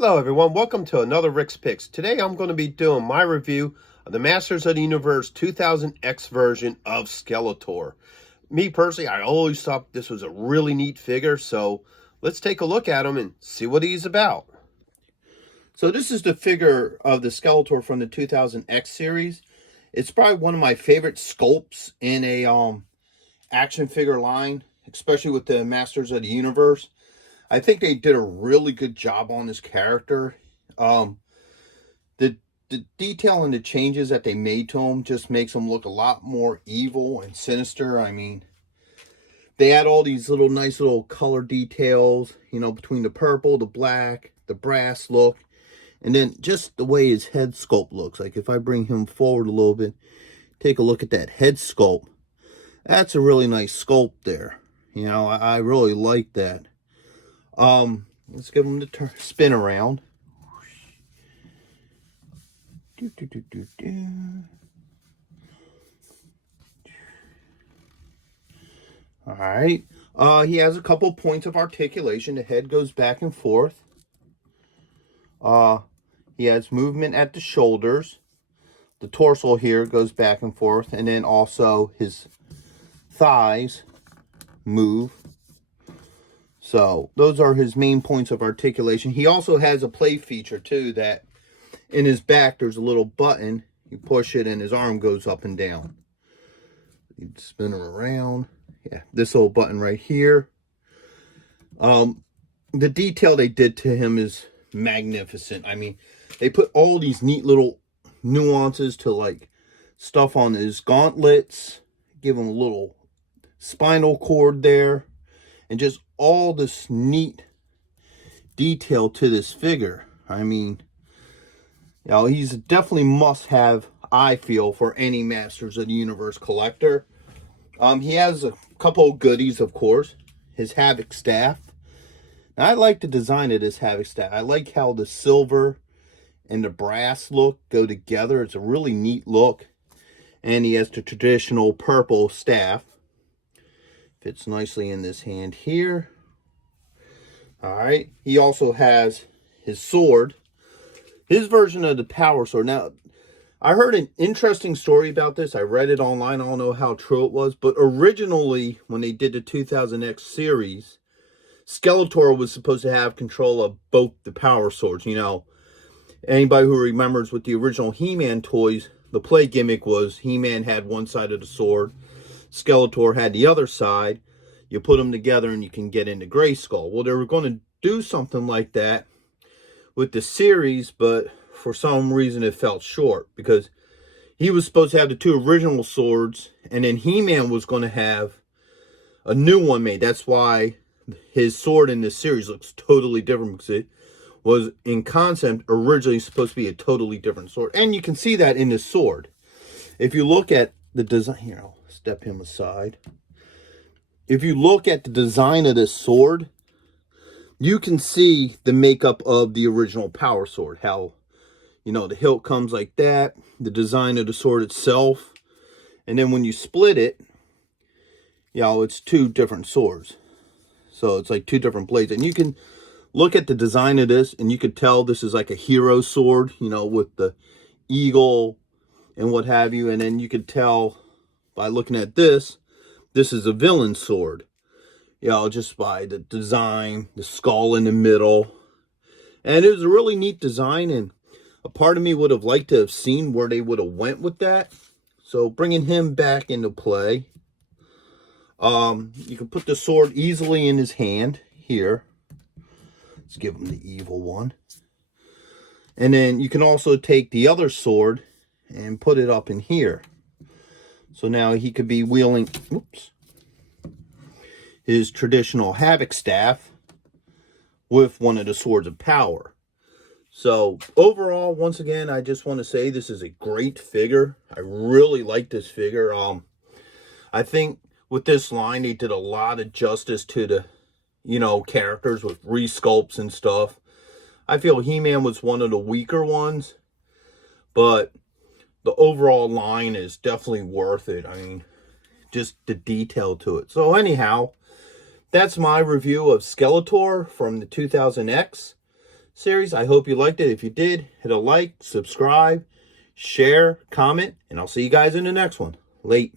Hello everyone, welcome to another Rick's Picks. Today I'm going to be doing my review of the Masters of the Universe 2000X version of Skeletor. Me personally, I always thought this was a really neat figure, so let's take a look at him and see what he's about. So this is the figure of the Skeletor from the 2000X series. It's probably one of my favorite sculpts in a action figure line, especially with the Masters of the Universe. I think they did a really good job on this character. The detail and the changes that they made to him just makes him look a lot more evil and sinister. I mean, they add all these nice little color details, you know, between the purple, the black, the brass look, and then just the way his head sculpt looks. Like if I bring him forward a little bit, take a look at that head sculpt. That's a really nice sculpt there. You know, I really like that. Let's give them the spin around. All right. He has a couple points of articulation. The head goes back and forth. He has movement at the shoulders. The torso here goes back and forth, and then also his thighs move. So those are his main points of articulation. He also has a play feature too, that in his back there's a little button. You push it and his arm goes up and down. You spin him around. Yeah, this little button right here. The detail they did to him is magnificent. I mean, they put all these neat little nuances to like stuff on his gauntlets. Give him a little spinal cord there. And just all this neat detail to this figure. I mean, you know, he's definitely must-have, I feel, for any Masters of the Universe collector. He has a couple of goodies, of course. His Havoc staff. Now, I like the design of this Havoc staff. I like how the silver and the brass look go together. It's a really neat look. And he has the traditional purple staff. Fits nicely in this hand here. All right. He also has his sword. His version of the power sword. Now, I heard an interesting story about this. I read it online. I don't know how true it was. But originally, when they did the 2000X series, Skeletor was supposed to have control of both the power swords. You know, anybody who remembers with the original He-Man toys, the play gimmick was He-Man had one side of the sword. Skeletor had the other side. You put them together and you can get into Grayskull. Well, they were going to do something like that with the series, but for some reason it fell short because he was supposed to have the two original swords, and then He-Man was going to have a new one made. That's why his sword in this series looks totally different, because it was in concept originally supposed to be a totally different sword. And you can see that in the sword. If you look at the design here, I'll step him aside. If you look at the design of this sword, you can see the makeup of the original power sword. How, you know, the hilt comes like that, the design of the sword itself, and then when you split it, you know, it's two different swords. So it's like two different blades. And you can look at the design of this and you could tell this is like a hero sword, you know, with the eagle and what have you. And then you could tell by looking at this, this is a villain sword. You know, just by the design, the skull in the middle. And it was a really neat design, and a part of me would have liked to have seen where they would have went with that. So bringing him back into play. You can put the sword easily in his hand here. Let's give him the evil one. And then you can also take the other sword and put it up in here. So now he could be wielding, his traditional Havoc staff with one of the swords of power. So overall, once again, I just want to say this is a great figure. I really like this figure. I think with this line, they did a lot of justice to the, you know, characters with resculpts and stuff. I feel He-Man was one of the weaker ones, but the overall line is definitely worth it. I mean, just the detail to it. So anyhow, that's my review of Skeletor from the 2000X. series. I hope you liked it. If you did, hit a like, subscribe, share, comment, and I'll see you guys in the next one. Late.